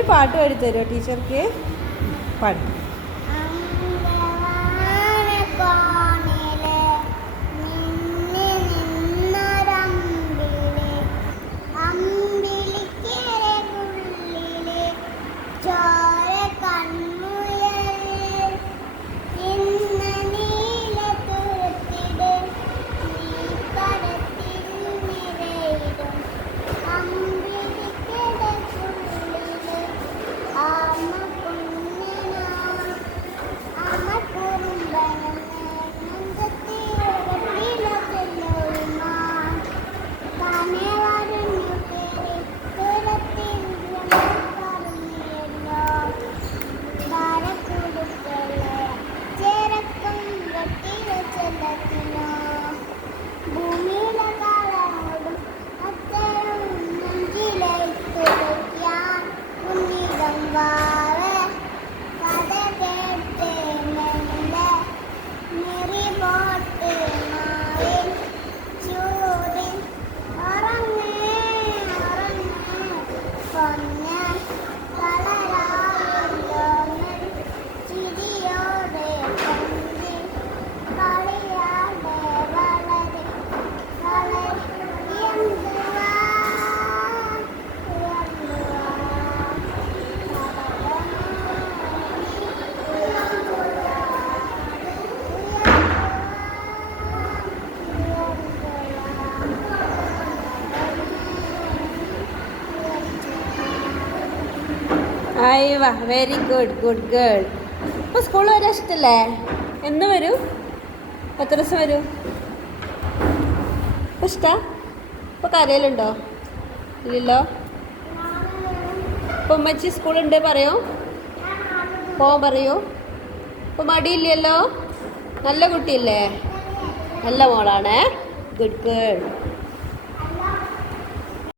ഒരു പാട്ട് പാടിത്തരുമോ ടീച്ചർക്ക്? പാടും. അയ്യോ വെരി ഗുഡ്, ഗുഡ് ഗേൾ. ഇപ്പോൾ സ്കൂളിൽ വരാൻ ഇഷ്ടമല്ലേ? എന്ന് വരും? എത്ര ദിവസം വരും? ഇപ്പോൾ ഇഷ്ടമാണ്? ഇപ്പോൾ കരയിലുണ്ടോ? ഇല്ലല്ലോ. ഇപ്പോൾ ഉമ്മച്ചി സ്കൂളുണ്ട് പറയോ? പോകാൻ പറയൂ. ഇപ്പോൾ മടിയില്ലല്ലോ? നല്ല കുട്ടിയില്ലേ? നല്ല മോളാണേ. Good girl.